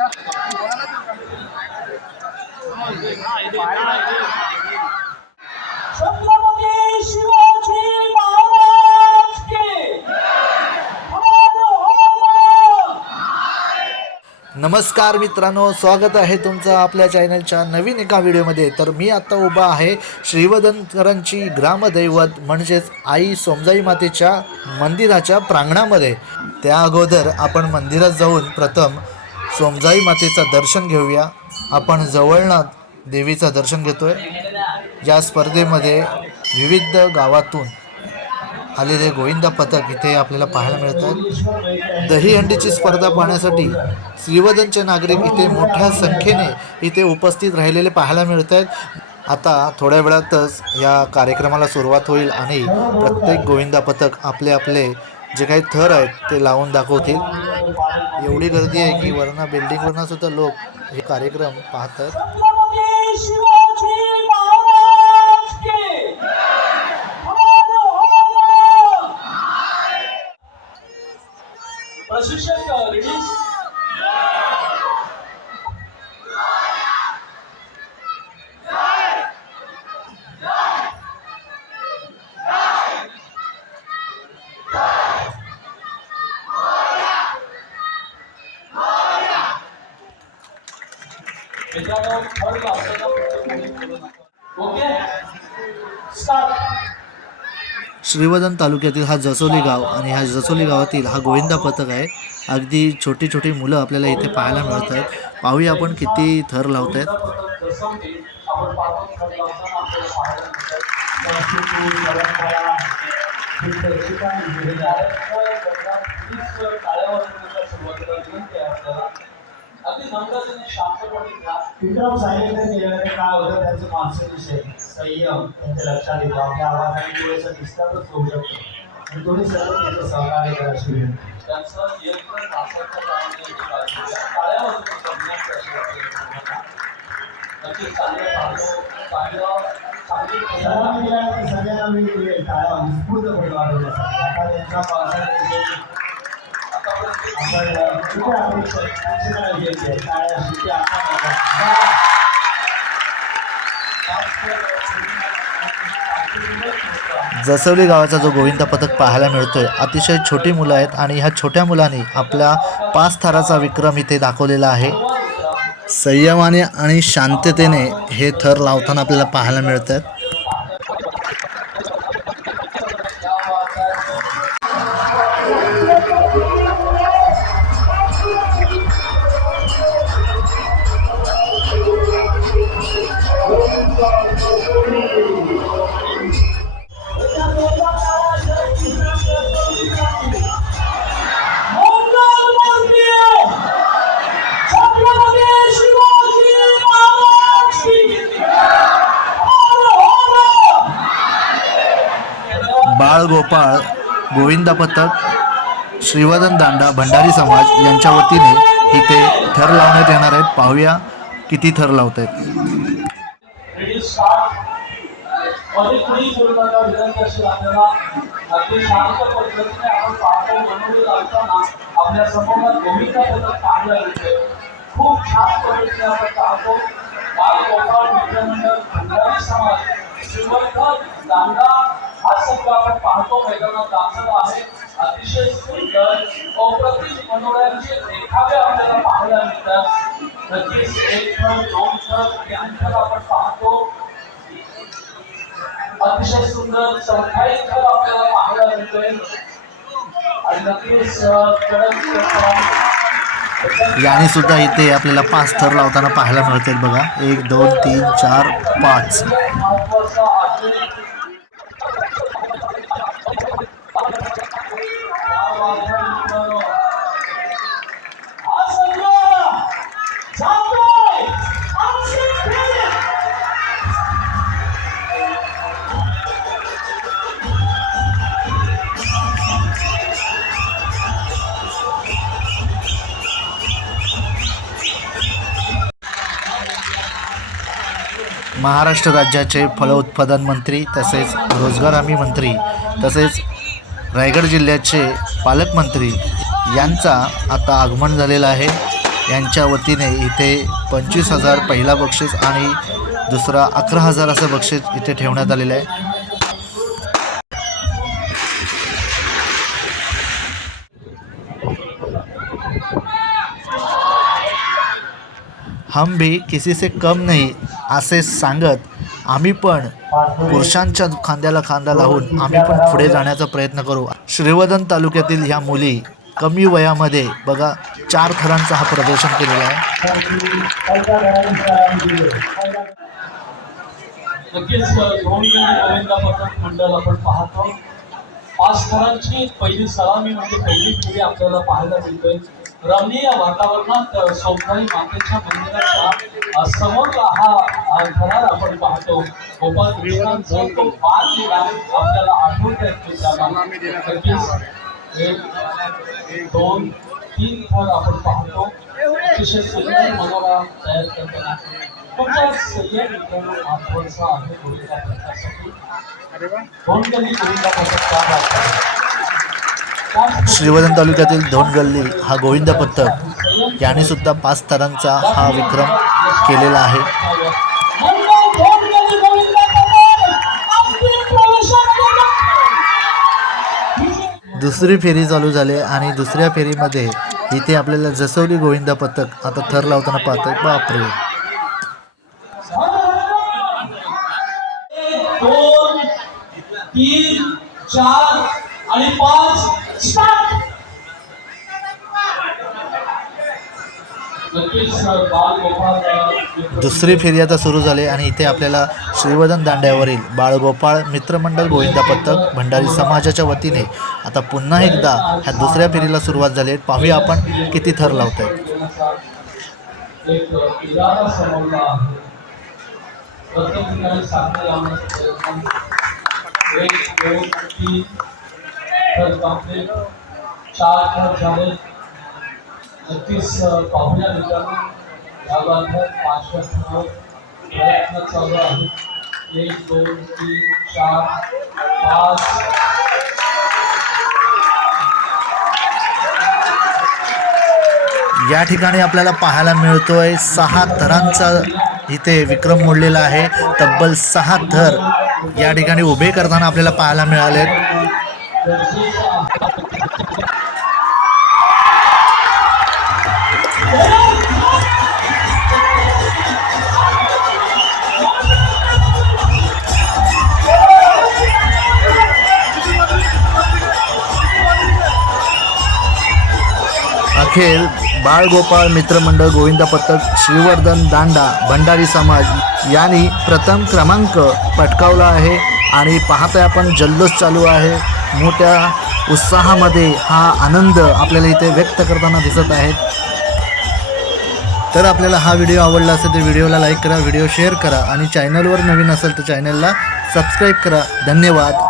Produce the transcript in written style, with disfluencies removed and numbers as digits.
छत्रपती शिवाजी महाराज की नमस्कार मित्रांनो, स्वागत आहे तुमचं आपल्या चॅनलच्या नवीन एका व्हिडिओमध्ये। तर मी आता उभा आहे श्रीवर्धनकरांची ग्रामदैवत म्हणजेच आई सोमजाई मातेच्या मंदिराच्या प्रांगणामध्ये। त्या अगोदर आपण मंदिरात जाऊन प्रथम सोमजाई मातेचं दर्शन घेऊया। आपण जवळनं देवीचं दर्शन घेतोय। या स्पर्धेमध्ये विविध गावातून आलेले गोविंदा पथक इथे आपल्याला पाहायला मिळतात। दहीहंडीची स्पर्धा पाहण्यासाठी श्रीवर्धनचे नागरिक इथे मोठ्या संख्येने इथे उपस्थित राहिलेले पाहायला मिळतात। आता थोड्या वेळातच या कार्यक्रमाला सुरुवात होईल आणि प्रत्येक गोविंदा पथक आपले आपले जे काही थर आहेत ते लावून दाखवतील। एवढी गर्दी आहे की वरना बिल्डिंगवरनं सुद्धा लोक हे कार्यक्रम पाहतात। छत्रपती शिवाजी महाराज की प्रशिक्षक रिलीज ओके स्टार्ट। श्रीवर्धन तालुक्यातील हा जसोली गाव आणि ह्या जसोली गावातील हा गोविंदा पथक आहे। अगदी छोटी छोटी मुलं आपल्याला इथे पाहायला मिळत आहेत। पाहूया आपण किती थर लावत आहेत। विक्रम सांगितलं गेल्याने काय होतं त्याचं माणसाविषयी संयम त्यांच्या लक्षात येतो। आपल्या आवाजाने थोडंसं डिस्टर्बच होऊ शकतो आणि थोडी सर्व त्याचं सहकार्य करायची वेळ त्यांचं नियंत्रण सगळ्यांना मी टाळ्या उत्स्फूर्तपणे वाढवण्यासाठी आता त्यांच्या पावसाने जसवली गावाचा जो गोविंदा पथक पाहायला मिळतोय अतिशय छोटी मुलं आहेत आणि ह्या छोट्या मुलांनी आपल्या 5 थराचा विक्रम इथे दाखवलेला आहे। संयमाने आणि शांततेने हे थर लावताना आपल्याला पाहायला मिळतात। बाळ गोपाळ गोविंदा पथक श्रीवर्धन दांडा भंडारी समाज यांच्या वतीने इथे थर लावण्यात येणार आहेत। पाहूया किती थर लावत आहेत। खूप छान पद्धतीने आपण पाहतो बाळ गोपाळ मित्रमंडळ भंडारी समाज श्रीवर्धन दांडा हा संघ आपण पाहतो मैदानात दाखल आहे। अतिशय सुंदर अप्रतिम मनोरंजन देखावे आपल्याला पाहायला मिळतात। नक्कीच 1 थर 2 थर 3 थर आपण पाहतो। अतिशय सुंदर चौथाई थर आपल्याला पाहायला मिळतोय आणि नक्कीच याने सुद्धा इथे आपल्याला 5 थर लावताना पाहायला मिळतील बघा। 1 2 3 4 5 महाराष्ट्र राज्याचे फलोत्पादन मंत्री तसेच रोजगार हमी मंत्री तसेच रायगड जिल्ह्याचे पालकमंत्री यांचा आता आगमन झालेला आहे। यांच्या वतीने इथे 25,000 पहिला बक्षीस आणि दुसरा 11,000 असं बक्षीस इथे ठेवण्यात आलेलं आहे. हम भी किसी से कम नहीं असे सांगत आम्ही पण पुरुषांच्या खांद्याला खांदा लावून आम्ही पण पुढे जाण्याचा प्रयत्न करू. श्रीवर्धन तालुक्यातील ह्या मुली कमी वयामध्ये बघा 4 थरांचा हा प्रदर्शन केलेला आहे. नक्कीच गोविंदा पथक मंडळ आपण पाहतो. 5 थरांची पहिली सलामी म्हणजे पहिली फेरी आपल्याला पाहायला मिळते. रमणीय वातावरणात सोमवारी मातेच्या मंदिराच्या समोर हा थरार आपण पाहतो. गोपाल कृष्णांचा तो मान दिला आपल्याला आठवत आहे. नक्कीच 1 2 3 थर आपण पाहतो. अतिशय सुंदर मनोरा तयार करताना तुमचा सय्यद मित्रांनो महत्वाचा आहे गोविंदा पथकासाठी. धोंडगल्ली गोविंदा पथक श्रीवर्धन तालुक्यातील धोंडगल्ली हा गोविंदा पथक यांनी सुद्धा 5 थरांचा हा विक्रम केलेला आहे. दुसरी फेरी चालू झाली आणि दुसऱ्या फेरीमध्ये इथे आपल्याला जसवली गोविंदा पथक आता थर लावताना पाहतोय. बापरे, 2 3 4 आणि 5 स्टार्ट. दुसरी फेरी आता सुरू झाली आणि इथे आपल्याला श्रीवर्धन दांड्यावरील बाळगोपाळ मित्रमंडळ गोविंदा पथक भंडारी समाजाच्या वतीने आता पुन्हा एकदा ह्या दुसऱ्या फेरीला सुरुवात झाली आहे. पाहूया आपण किती थर लावत आहे. एक इरादा समोरला आहे. प्रत्येक ठिकाणी साखळी लावण्याचा प्रयत्न. 1 2 3 थर कंप्लीट. 4 थर झाले. नक्कीच पाहूया मित्रांनो या बाबतीत 5व्या थरावर प्रयत्न चालू आहे. 1 2 3 4 5. या ठिकाणी आपल्याला पाहायला मिळतोय 6 थरांचा इथे विक्रम मोडलेला आहे. तब्बल 6 थर या ठिकाणी उभे करताना आपल्याला पाहायला मिळाले. अखेर बाळगोपाळ मित्रमंडळ गोविंदा पथक श्रीवर्धन दांडा भंडारी समाज यांनी प्रथम क्रमांक पटकावला आहे. आणि पाहताय आपण जल्लोष चालू आहे. मोठ्या उत्साहामध्ये हा आनंद आपल्याला इथे व्यक्त करताना दिसत आहे. तर आपल्याला हा व्हिडिओ आवडला असेल तर व्हिडिओला लाईक करा, व्हिडिओ शेअर करा आणि चॅनलवर नवीन असेल तर चॅनलला सबस्क्राईब करा. धन्यवाद.